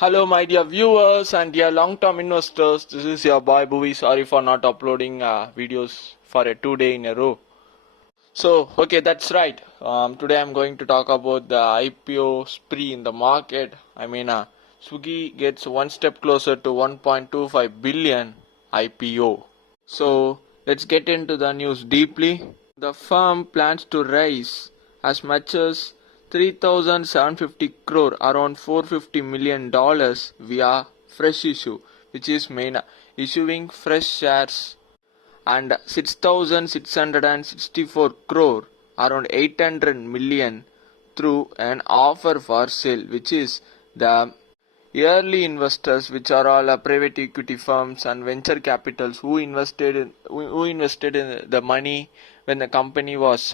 Hello, my dear viewers and dear long-term investors. This is your boy BHUVI. Sorry for not uploading videos for a 2 day in a row. So, okay, that's right. Today I'm going to talk about the IPO spree in the market. Swiggy gets one step closer to 1.25 billion IPO. So, let's get into the news deeply. The firm plans to raise as much as 3,750 crore, around $450 million via fresh issue, which is main issuing fresh shares, and 6,664 crore, around 800 million, through an offer for sale, which is the early investors, which are all private equity firms and venture capitals who invested in the money when the company was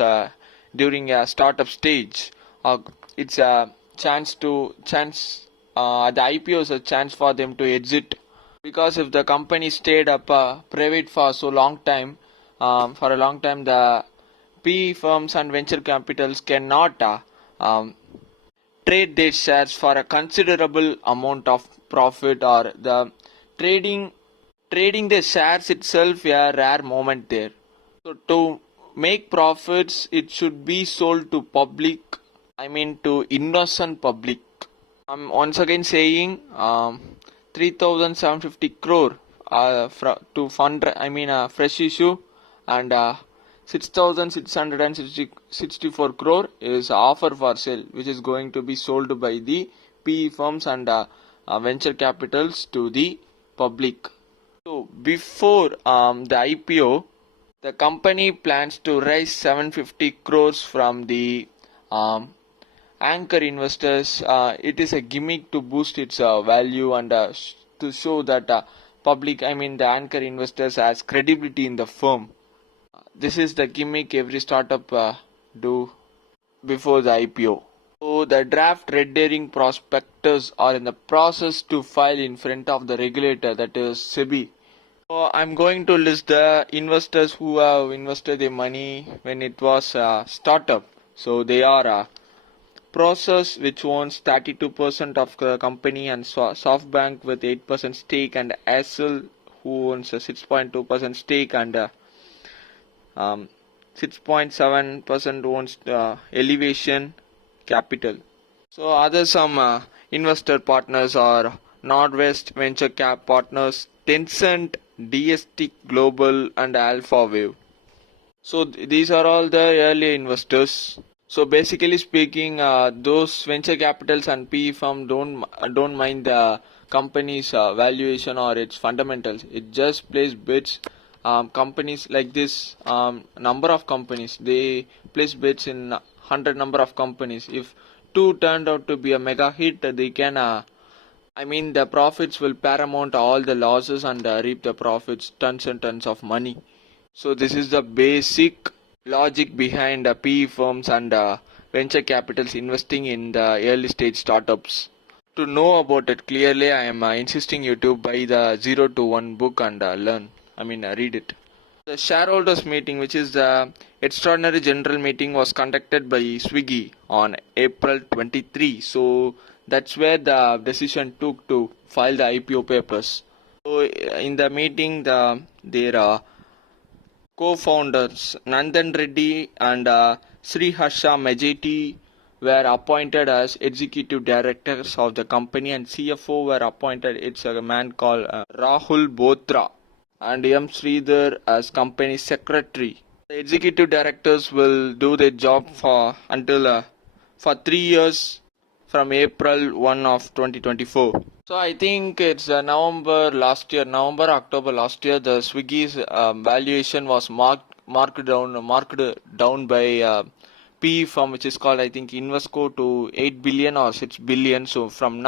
during a startup stage. It's a the IPO is a chance for them to exit, because if the company stayed up private for a long time, the PE firms and venture capitals cannot trade their shares for a considerable amount of profit, or the trading trading the shares itself a rare moment there. So to make profits, it should be sold to public, to innocent public. I'm once again saying 3,750 crore to fund fresh issue, and 6,664 crore is offer for sale, which is going to be sold by the PE firms and venture capitals to the public. So before the IPO, the company plans to raise 750 crores from the anchor investors. It is a gimmick to boost its value and to show that the anchor investors has credibility in the firm. This is the gimmick every startup do before the IPO. So the draft red herring prospectus are in the process to file in front of the regulator, that is SEBI. So I'm going to list the investors who have invested their money when it was a startup. So they are Process, which owns 32% of the company, and SoftBank with 8% stake, and Essel, who owns a 6.2% stake, and 6.7% owns Elevation Capital. So other some investor partners are Nordwest Venture Cap Partners, Tencent, DST Global, and AlphaWave. So these are all the early investors. So basically speaking, those venture capitals and PE firm don't mind the company's valuation or its fundamentals. It just plays bets. Companies like this, number of companies, they place bets in 100 number of companies. If two turned out to be a mega hit, they can the profits will paramount all the losses and reap the profits, tons and tons of money. So this is the basic logic behind PE firms and venture capitals investing in the early stage startups. To know about it clearly, I am insisting you to buy the 0 to 1 book and read it. The shareholders meeting, which is the extraordinary general meeting, was conducted by Swiggy on April 23. So that's where the decision took to file the IPO papers. So in the meeting, their co-founders Nandan Reddy and Sri Harsha Majeti were appointed as executive directors of the company, and CFO were appointed. It's a man called Rahul Bothra, and M. Sridhar as company secretary. The executive directors will do their job for 3 years from April 1 of 2024. So I think it's November October last year, the Swiggy's valuation was marked down by PE firm, which is called, I think, Invesco, to 8 billion or 6 billion. So from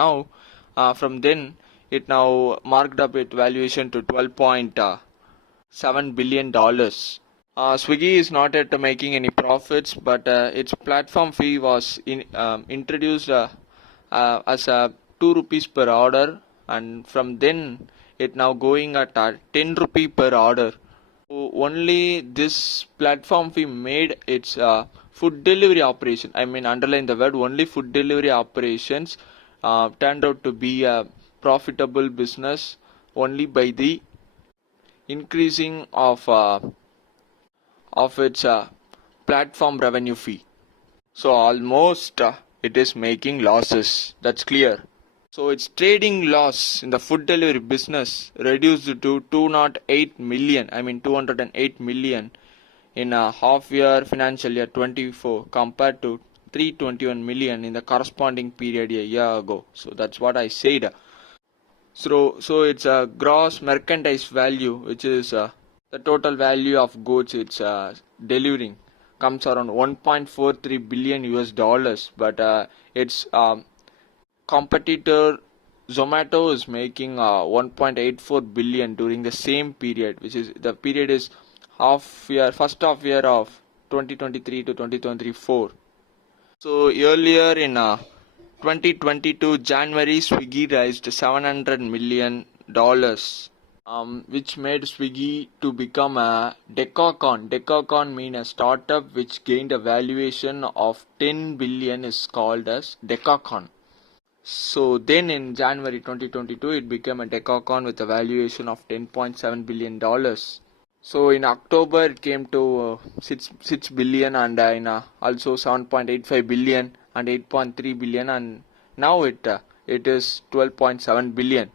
then it now marked up its valuation to $12.7 billion. Swiggy is not yet making any profits, but its platform fee was introduced as a 2 rupees per order, and from then it now going at 10 rupee per order. So only this platform fee made its food delivery operation, underline the word, only food delivery operations turned out to be a profitable business only by the increasing of its platform revenue fee. So almost it is making losses. That's clear. So its trading loss in the food delivery business reduced to 208 million. 208 million in a half year financial year 24 compared to 321 million in the corresponding period a year ago. So that's what I said. So it's a gross merchandise value, which is the total value of goods it's delivering, comes around 1.43 billion US dollars. But its competitor Zomato is making 1.84 billion during the same period, which is the period is first half year of 2023 to 2024. So earlier in 2022 January, Swiggy raised $700 million, which made Swiggy to become a decacorn. Decacorn means a startup which gained a valuation of 10 billion is called as decacorn. So then in January 2022 it became a decacorn with a valuation of $10.7 billion. So in October it came to 6 billion, and in also 7.85 billion and 8.3 billion, and now it is 12.7 billion.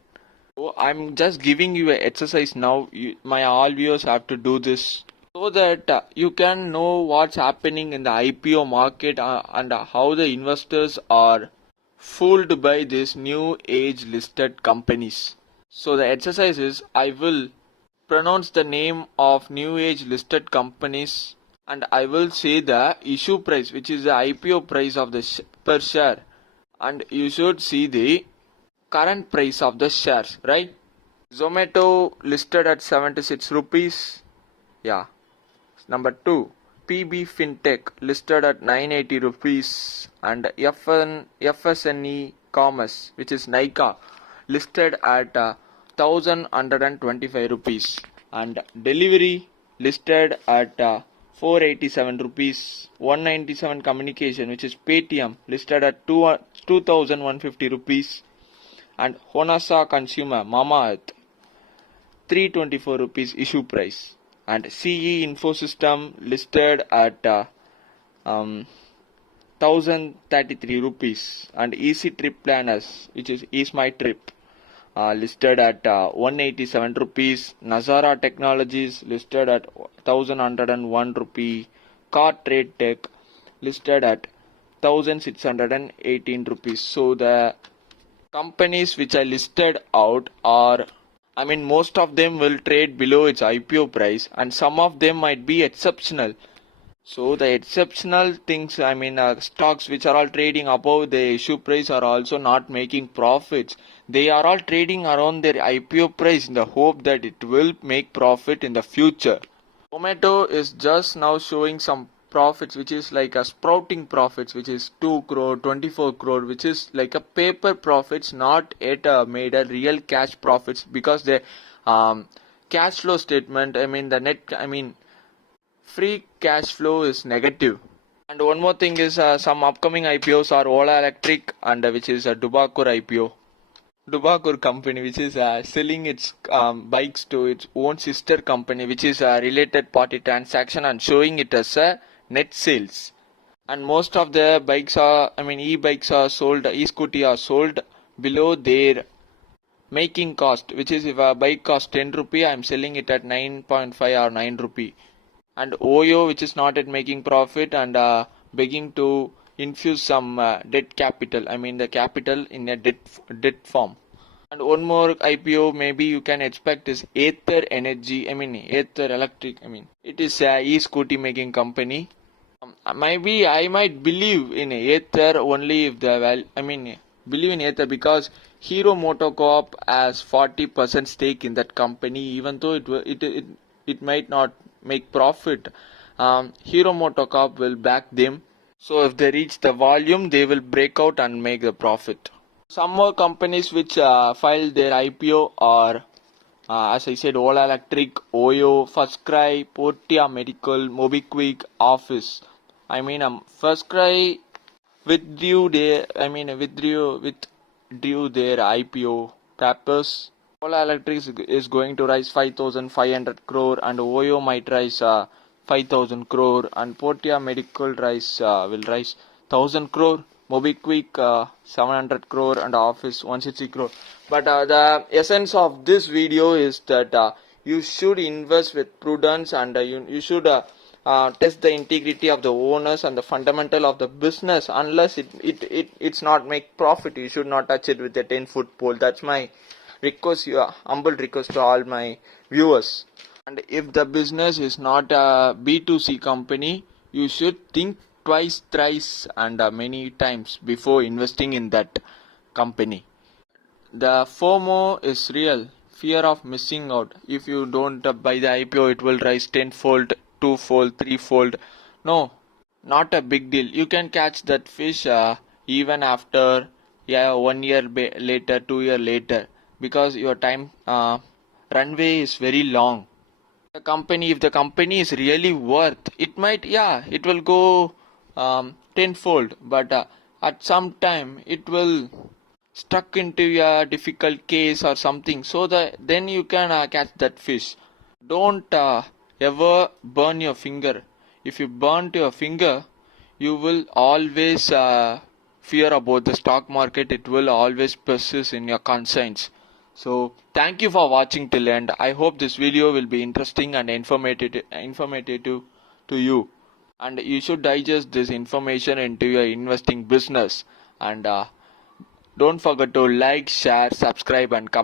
So I'm just giving you an exercise now. My all viewers have to do this so that you can know what's happening in the IPO market and how the investors are fooled by these new age listed companies. So the exercise is, I will pronounce the name of new age listed companies and I will say the issue price, which is the IPO price of the per share, and you should see the current price of the shares, right? Zomato listed at 76 rupees. Yeah. Number 2, PB Fintech listed at 980 rupees, and FSNE Commerce, which is Nika, listed at 1125 rupees, and Delivery listed at 487 rupees. 197 Communication, which is Paytm, listed at 2150 rupees, and Honasa Consumer Mamaearth 324 rupees issue price, and CE Infosystem listed at 1033 rupees, and Easy Trip Planners, which is Ease My Trip, listed at 187 rupees. Nazara Technologies listed at 1101 rupee. Car Trade Tech listed at 1618 rupees. So the companies which I listed out are, most of them will trade below its IPO price, and some of them might be exceptional. So the exceptional things, stocks which are all trading above the issue price are also not making profits. They are all trading around their IPO price in the hope that it will make profit in the future. Zomato is just now showing some profits, which is like a sprouting profits, which is 2 crore, 24 crore, which is like a paper profits, not yet made a real cash profits, because the cash flow statement, free cash flow is negative. And one more thing is some upcoming IPOs are Ola Electric, and which is a Dubakur IPO. Dubakur company, which is selling its bikes to its own sister company, which is a related party transaction, and showing it as a net sales. And most of the bikes are, e-bikes are sold, e-scooty are sold below their making cost, which is if a bike costs 10 rupee, I am selling it at 9.5 or 9 rupee. And Oyo, which is not at making profit and begging to infuse some debt capital, the capital in a debt form. And one more IPO maybe you can expect is Aether Energy, Aether Electric, it is a e-scooty making company. Maybe I might believe in Aether only if the believe in Aether because Hero MotoCorp has 40% stake in that company, even though it might not make profit. Hero MotoCorp will back them, so if they reach the volume they will break out and make the profit. Some more companies which filed their IPO are as I said, Ola Electric, Oyo, FirstCry, Portia Medical, MobiKwik, Office. FirstCry withdrew with due their IPO papers. Ola Electric is going to rise 5,500 crore and Oyo might rise 5,000 crore and Portia Medical will rise 1,000 crore. MobiKwik 700 crore and Office 160 crore. But the essence of this video is that you should invest with prudence and you should test the integrity of the owners and the fundamental of the business. Unless it's not make profit, you should not touch it with a 10-foot pole. That's my request, your humble request to all my viewers. And if the business is not a B2C company, you should think twice, thrice, and many times before investing in that company. The FOMO is real, fear of missing out. If you don't buy the IPO, it will rise tenfold, twofold, threefold. No, not a big deal. You can catch that fish even after 1 year later, 2 year later, because your time runway is very long. If the company is really worth, it will go tenfold, but at some time it will stuck into a difficult case or something, so that then you can catch that fish. Don't ever burn your finger. If you burnt your finger, you will always fear about the stock market. It will always persist in your conscience. So thank you for watching till end. I hope this video will be interesting and informative to you, and you should digest this information into your investing business. And don't forget to like, share, subscribe and comment.